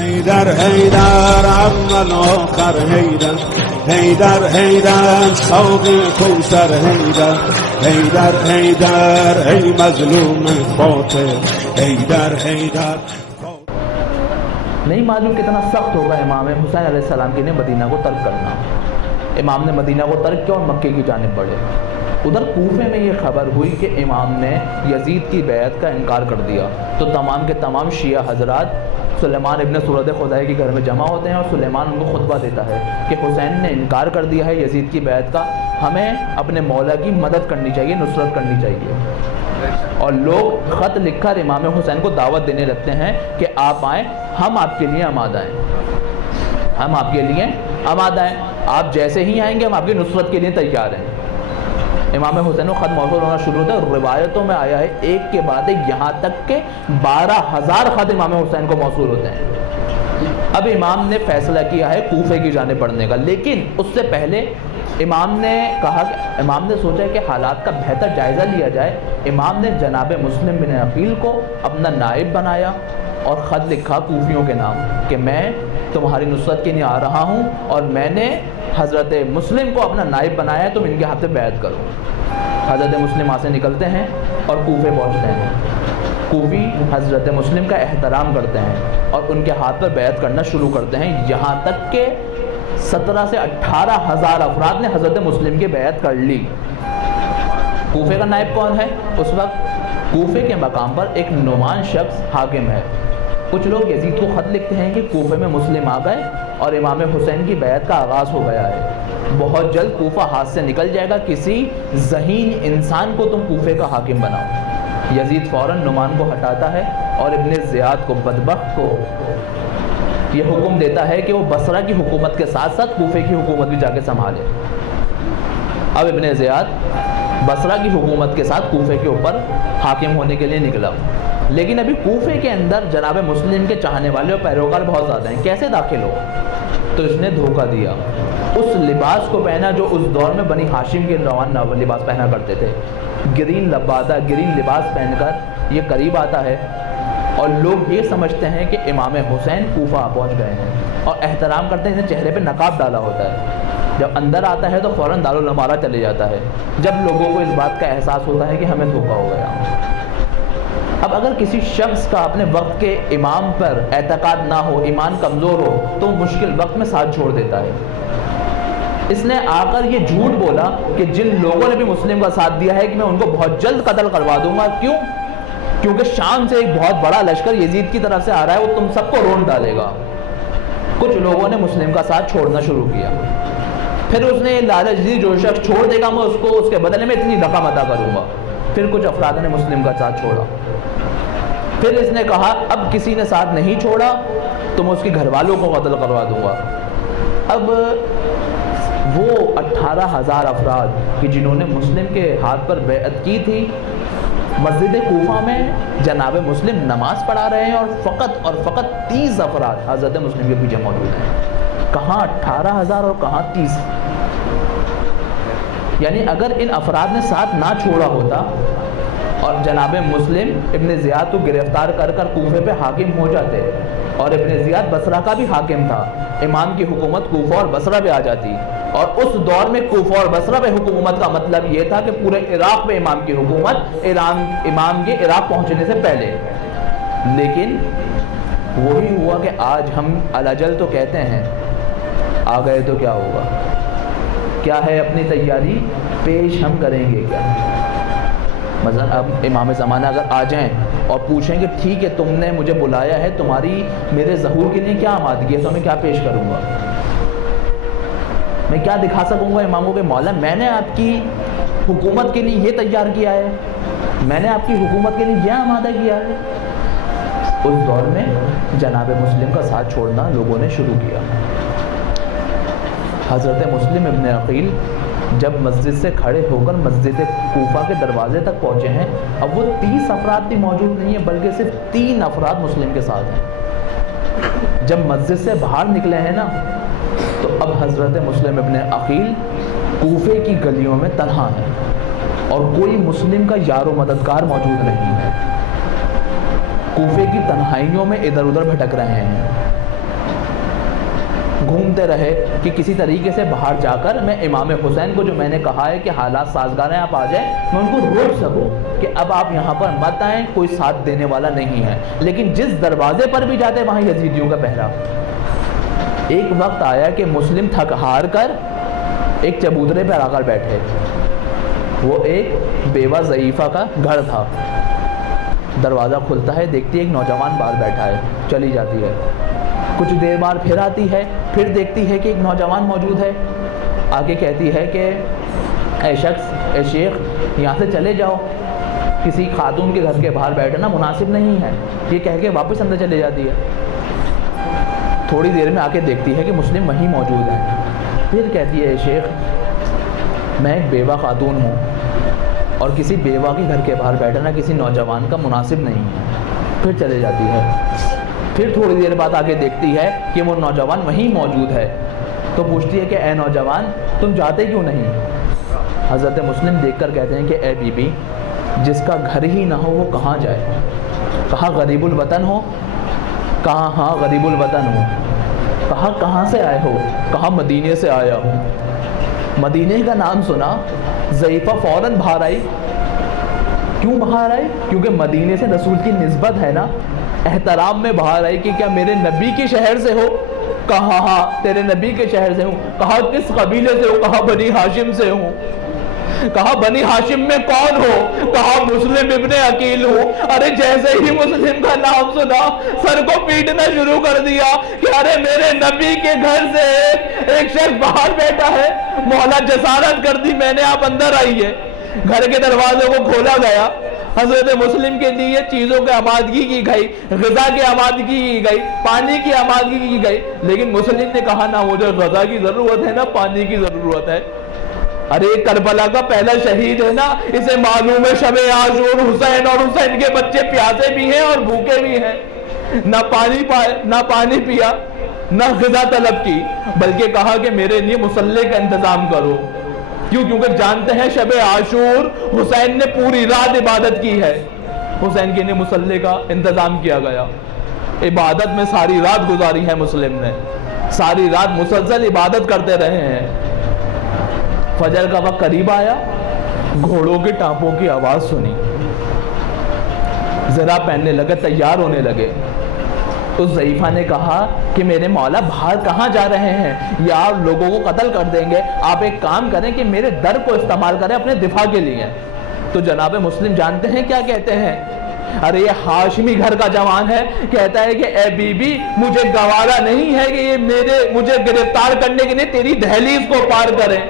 حیدر حیدر اول آخر حیدر حیدر حیدر شوق کوثر حیدر حیدر حیدر ای مظلوم فاتح حیدر حیدر. نہیں معلوم کتنا سخت ہوگا امام حسین علیہ السلام کے لیے مدینہ کو ترک کرنا. امام نے مدینہ کو ترک کیا اور مکے کی جانب بڑھے. ادھر کوفے میں یہ خبر ہوئی کہ امام نے یزید کی بیعت کا انکار کر دیا تو تمام کے تمام شیعہ حضرات سلیمان ابن سورد خدائی کے گھر میں جمع ہوتے ہیں اور سلیمان ان کو خطبہ دیتا ہے کہ حسین نے انکار کر دیا ہے یزید کی بیعت کا, ہمیں اپنے مولا کی مدد کرنی چاہیے, نصرت کرنی چاہیے. اور لوگ خط لکھ کر امام حسین کو دعوت دینے لگتے ہیں کہ آپ آئیں, ہم آپ کے لیے آمادہ ہیں, ہم آپ کے لیے آمادہ ہیں, آپ جیسے ہی آئیں گے ہم آپ کی نصرت کے لیے تیار ہیں. امام حسین کو خط موصول ہونا شروع ہوتا ہے. روایتوں میں آیا ہے ایک کے بعد ایک یہاں تک کہ 12,000 خط امام حسین کو موصول ہوتے ہیں. اب امام نے فیصلہ کیا ہے کوفے کی جانب بڑھنے کا, لیکن اس سے پہلے امام نے کہا کہ امام نے سوچا کہ حالات کا بہتر جائزہ لیا جائے. امام نے جناب مسلم بن عقیل کو اپنا نائب بنایا اور خط لکھا کوفیوں کے نام کہ میں تمہاری نصرت کے لیے آ رہا ہوں اور میں نے حضرت مسلم کو اپنا نائب بنایا ہے, تم ان کے ہاتھ سے بیعت کرو. حضرت مسلم وہاں سے نکلتے ہیں اور کوفے پہنچتے ہیں. کوفی حضرت مسلم کا احترام کرتے ہیں اور ان کے ہاتھ پر بیعت کرنا شروع کرتے ہیں, یہاں تک کہ 17 سے 18,000 افراد نے حضرت مسلم کی بیعت کر لی. کوفے کا نائب کون ہے؟ اس وقت کوفے کے مقام پر ایک نعمان شخص حاکم ہے. کچھ لوگ یزید کو خط لکھتے ہیں کہ کوفے میں مسلم آ گئے اور امام حسین کی بیعت کا آغاز ہو گیا ہے, بہت جلد کوفہ ہاتھ سے نکل جائے گا, کسی ذہین انسان کو تم کوفے کا حاکم بناؤ. یزید فوراً نعمان کو ہٹاتا ہے اور ابن زیاد کو, بدبخت کو, یہ حکم دیتا ہے کہ وہ بصرہ کی حکومت کے ساتھ ساتھ کوفے کی حکومت بھی جا کے سنبھالے. اب ابن زیاد بصرہ کی حکومت کے ساتھ کوفے کے اوپر حاکم ہونے کے لیے نکلا, لیکن ابھی کوفے کے اندر جناب مسلم کے چاہنے والے اور پیروکار بہت زیادہ ہیں. کیسے داخل ہو؟ تو اس نے دھوکہ دیا, اس لباس کو پہنا جو اس دور میں بنی ہاشم کے نوان لباس پہنا کرتے تھے. گرین لباس پہن کر یہ قریب آتا ہے اور لوگ یہ سمجھتے ہیں کہ امام حسین کوفہ پہنچ گئے ہیں اور احترام کرتے ہیں. چہرے پہ نقاب ڈالا ہوتا ہے, جب اندر آتا ہے تو فوراً دارالامارہ چلے جاتا ہے. جب لوگوں کو اس بات کا احساس ہوتا ہے کہ ہمیں دھوکہ ہو گیا. اب اگر کسی شخص کا اپنے وقت کے امام پر اعتقاد نہ ہو, ایمان کمزور ہو, تو مشکل وقت میں ساتھ چھوڑ دیتا ہے. اس نے آ کر یہ جھوٹ بولا کہ جن لوگوں نے بھی مسلم کا ساتھ دیا ہے کہ میں ان کو بہت جلد قتل کروا دوں گا. کیوں؟ کیونکہ شام سے ایک بہت بڑا لشکر یزید کی طرف سے آ رہا ہے, وہ تم سب کو رونڈ ڈالے گا. کچھ لوگوں نے مسلم کا ساتھ چھوڑنا شروع کیا. پھر اس نے لالچ دی جو شخص چھوڑ دے گا میں اس کو اس کے بدلے میں اتنی رقم ادا کروں گا. پھر کچھ افراد نے مسلم کا ساتھ چھوڑا. پھر اس نے کہا اب کسی نے ساتھ نہیں چھوڑا تو میں اس کے گھر والوں کو قتل کروا دوں گا. اب وہ 18,000 افراد کہ جنہوں نے مسلم کے ہاتھ پر بیعت کی تھی, مسجد کوفہ میں جناب مسلم نماز پڑھا رہے ہیں اور فقط 30 افراد حضرت مسلم کے پیچھے موجود ہیں. کہاں 18,000 اور کہاں 30. یعنی اگر ان افراد نے ساتھ نہ چھوڑا ہوتا اور جناب مسلم ابن زیاد کو گرفتار کر کر کوفے پہ حاکم ہو جاتے, اور ابن زیاد بصرہ کا بھی حاکم تھا, امام کی حکومت کوفہ اور بصرہ پہ آ جاتی. اور اس دور میں کوفہ اور بصرہ پہ حکومت کا مطلب یہ تھا کہ پورے عراق پہ امام کی حکومت, امام کے عراق پہنچنے سے پہلے. لیکن وہی ہوا کہ آج ہم الاجل تو کہتے ہیں, آ گئے تو کیا ہوگا؟ کیا ہے اپنی تیاری پیش ہم کریں گے کیا؟ مثلا اب امام زمانہ اگر آ جائیں اور پوچھیں کہ ٹھیک ہے تم نے مجھے بلایا ہے, تمہاری میرے ظہور کے لیے کیا آمادگی ہے, تو میں کیا پیش کروں گا؟ میں کیا دکھا سکوں گا اماموں کے مولا میں نے آپ کی حکومت کے لیے یہ تیار کیا ہے, میں نے آپ کی حکومت کے لیے یہ آمادہ کیا ہے. اس دور میں جناب مسلم کا ساتھ چھوڑنا لوگوں نے شروع کیا. حضرت مسلم ابن عقیل جب مسجد سے کھڑے ہو کر مسجد کوفہ کے دروازے تک پہنچے ہیں, اب وہ 30 افراد بھی موجود نہیں ہیں بلکہ صرف 3 افراد مسلم کے ساتھ ہیں. جب مسجد سے باہر نکلے ہیں نا, تو اب حضرت مسلم ابن عقیل کوفے کی گلیوں میں تنہا ہے اور کوئی مسلم کا یار و مددگار موجود نہیں ہے. کوفے کی تنہائیوں میں ادھر ادھر بھٹک رہے ہیں. گھومتے رہے کہ کسی طریقے سے باہر جا کر میں امام حسین کو جو میں نے کہا ہے کہ حالات سازگار ہیں آپ آ جائیں، میں ان کو روک سکوں کہ اب آپ یہاں پر مت آئیں، کوئی ساتھ دینے والا نہیں ہے۔ لیکن جس دروازے پر بھی جاتے وہاں یزیدیوں کا پہرا۔ ایک وقت آیا کہ مسلم تھک ہار کر ایک چبوترے پر آ کر بیٹھے۔ وہ ایک بیوہ ضعیفہ کا گھر تھا۔ دروازہ کھلتا ہے، دیکھتی ہے ایک نوجوان باہر بیٹھا ہے، چلی جاتی ہے۔ کچھ دیر بعد پھر آتی ہے، پھر دیکھتی ہے کہ ایک نوجوان موجود ہے۔ آگے کہتی ہے کہ اے شخص، اے شیخ، یہاں سے چلے جاؤ، کسی خاتون کے گھر کے باہر بیٹھنا مناسب نہیں ہے۔ یہ کہہ کے واپس اندر چلے جاتی ہے۔ تھوڑی دیر میں آ کے دیکھتی ہے کہ مسلم وہیں موجود ہے۔ پھر کہتی ہے اے شیخ، میں ایک بیوہ خاتون ہوں اور کسی بیوہ کے گھر کے باہر بیٹھنا کسی نوجوان کا مناسب نہیں ہے۔ پھر چلے جاتی ہے۔ پھر تھوڑی دیر بعد آگے دیکھتی ہے کہ وہ نوجوان وہیں موجود ہے، تو پوچھتی ہے کہ اے نوجوان، تم جاتے کیوں نہیں؟ حضرت مسلم دیکھ کر کہتے ہیں کہ اے بی بی، جس کا گھر ہی نہ ہو وہ کہاں جائے؟ کہا غریب الوطن ہو؟ کہا ہاں غریب الوطن ہوں۔ کہا کہاں سے آئے ہو؟ کہا مدینے سے آیا ہوں۔ مدینے کا نام سنا، ضعیفہ فوراً باہر آئی۔ کیوں باہر آئی؟ کیونکہ مدینے سے رسول کی نسبت ہے نا، احترام میں باہر آئی کہ کیا میرے نبی کے شہر سے ہو؟ کہا ہاں تیرے نبی کے شہر سے ہوں۔ کہا کس قبیلے سے ہو؟ کہا بنی ہاشم سے ہوں۔ کہا بنی ہاشم میں کون ہو؟ کہا مسلم ابن عقیل ہوں۔ ارے جیسے ہی مسلم کا نام سنا سر کو پیٹنا شروع کر دیا کہ ارے میرے نبی کے گھر سے ایک شخص باہر بیٹھا ہے۔ مولا جسارت کر دی، میں نے آپ اندر آئیے۔ گھر کے دروازے کو کھولا گیا، حضرت مسلم کے لیے چیزوں کی آمادگی کی گئی، غذا کی آمادگی کی گئی، پانی کی آمادگی کی گئی، لیکن مسلم نے کہا نہ مجھے غذا کی ضرورت ہے نہ پانی کی ضرورت ہے۔ ارے کربلا کا پہلا شہید ہے نا، اسے معلوم ہے شب عاشور حسین اور حسین کے بچے پیاسے بھی ہیں اور بھوکے بھی ہیں۔ نہ پانی پیا، نہ غذا طلب کی، بلکہ کہا کہ میرے لیے مصلی کا انتظام کرو۔ کیونکہ جانتے ہیں شب عاشور حسین نے پوری رات عبادت کی ہے۔ حسین کے لیے مصلی کا انتظام کیا گیا۔ عبادت میں ساری رات گزاری ہے مسلم نے، ساری رات مسلسل عبادت کرتے رہے ہیں۔ فجر کا وقت قریب آیا، گھوڑوں کے ٹانپوں کی آواز سنی، ذرا پہننے لگے، تیار ہونے لگے۔ اس ضعیفہ نے کہا کہ میرے مولا باہر کہاں جا رہے ہیں؟ یا لوگوں کو قتل کر دیں گے، آپ ایک کام کریں کہ میرے در کو استعمال کریں اپنے دفاع کے لیے۔ تو جناب مسلم جانتے ہیں کیا کہتے ہیں؟ ارے یہ ہاشمی گھر کا جوان ہے، کہتا ہے کہ اے بی بی مجھے گوارا نہیں ہے کہ یہ مجھے گرفتار کرنے کے لیے تیری دہلیز کو پار کریں۔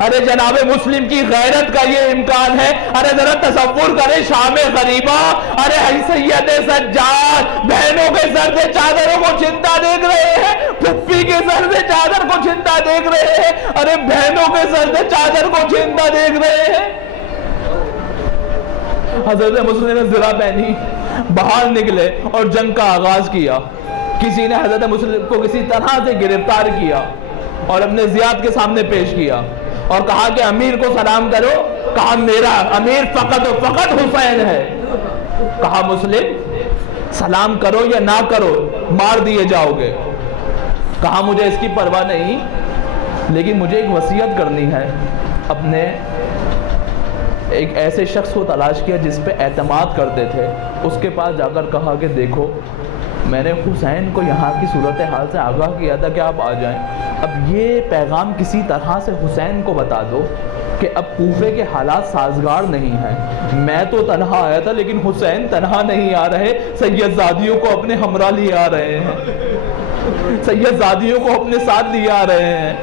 ارے جناب مسلم کی غیرت کا یہ امکان ہے۔ ارے ذرا تصور کریں، شام غریبہ، ارے سید سجاد بہنوں کے سر سے چادروں کو چھنتا دیکھ رہے ہیں، پھپھی کے سر سے چادر کو چھنتا دیکھ رہے ہیں، ارے بہنوں کے سر سے چادر کو چھنتا دیکھ رہے ہیں۔ حضرت مسلم نے ذرا پہنی، باہر نکلے اور جنگ کا آغاز کیا۔ کسی نے حضرت مسلم کو کسی طرح سے گرفتار کیا اور اپنے زیاد کے سامنے پیش کیا اور کہا کہ امیر کو سلام کرو۔ کہا میرا امیر فقط و فقط حسین ہے۔ کہا مسلم سلام کرو یا نہ کرو مار دیے جاؤ گے۔ کہا مجھے اس کی پرواہ نہیں، لیکن مجھے ایک وصیت کرنی ہے۔ اپنے ایک ایسے شخص کو تلاش کیا جس پہ اعتماد کرتے تھے، اس کے پاس جا کر کہا کہ دیکھو میں نے حسین کو یہاں کی صورتحال سے آگاہ کیا تھا کہ آپ آ جائیں، اب یہ پیغام کسی طرح سے حسین کو بتا دو کہ اب کوفے کے حالات سازگار نہیں ہیں۔ میں تو تنہا آیا تھا لیکن حسین تنہا نہیں آ رہے، سید زادیوں کو اپنے ہمراہ لیے آ رہے ہیں، سید زادیوں کو اپنے ساتھ لیے آ رہے ہیں۔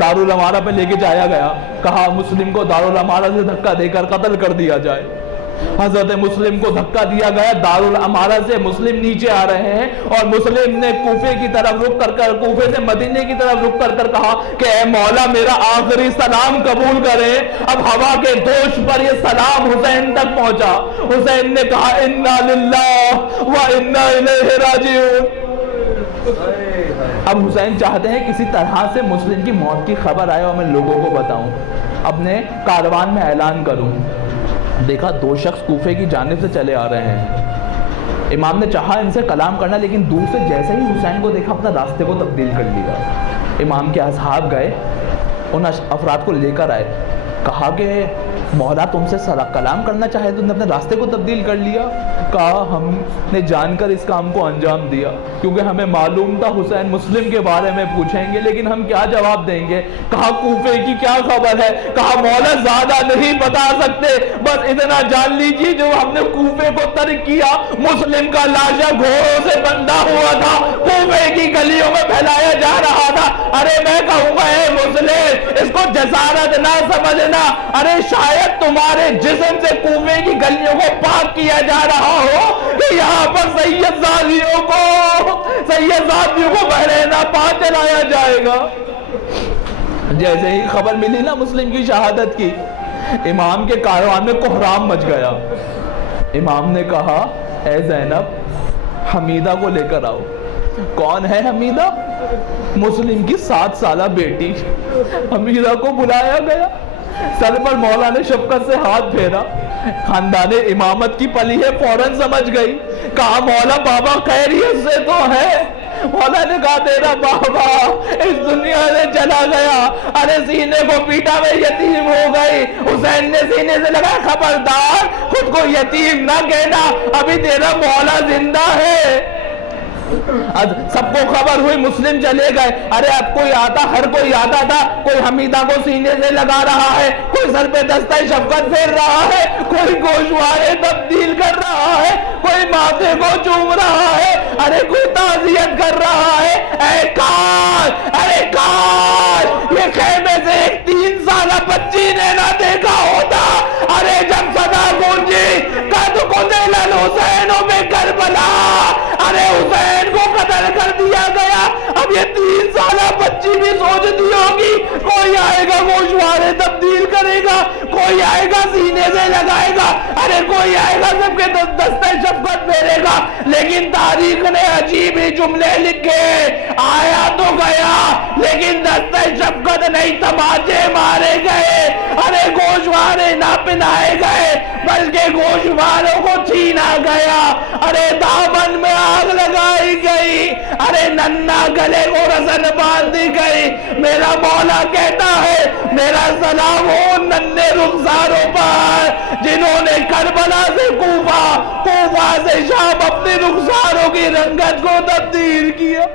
دارالامارہ پہ لے کے جایا گیا، کہا مسلم کو دارالامارہ سے دھکا دے کر قتل کر دیا جائے۔ حضرت مسلم کو دھکا دیا گیا، دارالامارہ سے مسلم نیچے آ رہے ہیں اور مسلم نے کوفے کی طرف رخ کر کوفے سے مدینے کی طرف رخ کر کہا کہ اے مولا میرا آخری سلام قبول کرے۔ اب ہوا کے دوش پر یہ سلام حسین تک پہنچا۔ حسین نے کہا انا للہ و انا الیہ راجعون۔ اب حسین چاہتے ہیں کسی طرح سے مسلم کی موت کی خبر آئے اور میں لوگوں کو بتاؤں، اپنے کاروان میں اعلان کروں۔ دیکھا دو شخص کوفے کی جانب سے چلے آ رہے ہیں، امام نے چاہا ان سے کلام کرنا، لیکن دور سے جیسے ہی حسین کو دیکھا اپنا راستے کو تبدیل کر لیا۔ امام کے اصحاب گئے، ان افراد کو لے کر آئے، کہا کہ مولا تم سے کلام کرنا چاہے، تم نے اپنے راستے کو تبدیل کر لیا۔ کہا ہم نے جان کر اس کام کو انجام دیا، کیونکہ ہمیں معلوم تھا حسین مسلم کے بارے میں پوچھیں گے، لیکن ہم کیا جواب دیں گے۔ کہا کوفے کی کیا خبر ہے؟ کہا مولا زیادہ نہیں بتا سکتے، بس اتنا جان لیجیے جو ہم نے کوفے کو ترک کیا، مسلم کا لاشا گھوڑوں سے بندھا ہوا تھا، کوفے کی گلیوں میں پھیلایا جا رہا تھا۔ ارے میں کہوں گا اے مسلم، اس کو جسارت نہ سمجھنا، ارے شاید تمہارے جسم سے کوفے کی گلیوں کو پاک کیا جا رہا ہو کہ یہاں پر سید زادیوں کو بحرینہ پا چلایا جائے گا۔ جیسے ہی خبر ملی نا مسلم کی شہادت کی، امام کے کاروان میں کوہرام مچ گیا۔ امام نے کہا اے زینب حمیدہ کو لے کر آؤ۔ کون ہے حمیدہ؟ مسلم کی 7 سالہ بیٹی۔ حمیدہ کو بلایا گیا، سر پر مولا نے شفقت سے ہاتھ پھیرا، خاندان امامت کی پلی ہے، فوراً سمجھ گئی۔ کہا مولا بابا خیریت سے تو ہے؟ مولا نے کہا تیرا بابا اس دنیا سے چلا گیا، ارے سینے کو پیٹا میں یتیم ہو گئی۔ حسین نے سینے سے لگا خبردار خود کو یتیم نہ کہنا، ابھی تیرا مولا زندہ ہے۔ سب کو خبر ہوئی، مسلم چلے گئے۔ ارے اب کوئی آتا، ہر کوئی آتا تھا، کوئی حمیدہ کو سینے سے لگا رہا ہے، کوئی سر پہ دستہ شفقت پھیر رہا ہے، کوئی گوشوارے تبدیل کر رہا ہے، کوئی ماتھے کو چوم رہا ہے، ارے کوئی تعزیت کر رہا ہے۔ اے کاش یہ خیمے سے ایک 3 سالہ بچی نے نہ دیکھا ہوتا۔ ارے جب صدا گونجی قد قتل الحسین بے کربلا، ارے حسین کو قتل کر دیا گیا، اب یہ 3 سالہ بچی بھی سوچتی ہوگی کوئی آئے گا گوشوارے تبدیل کرے گا، کوئی آئے گا سینے سے لگائے گا، ارے کوئی آئے گا سب کے دستہ شفقت پھیرے گا۔ لیکن تاریخ نے عجیب ہی جملے لکھے، آیا تو گیا لیکن دستہ شفقت نہیں، تماچے مارے گئے، ارے گوشوارے نہ پہنائے گئے بلکہ گوشواروں کو چھینا گیا، ارے دامن میں آگ لگائی گئی، ارے ننھا گلے کو رسن باندھی گئی۔ میرا مولا کہتا ہے میرا سلام ان ننھے رخساروں پر جنہوں نے کربلا سے کوفہ، کوفہ سے شام اپنے رخساروں کی رنگت کو تبدیل کیا۔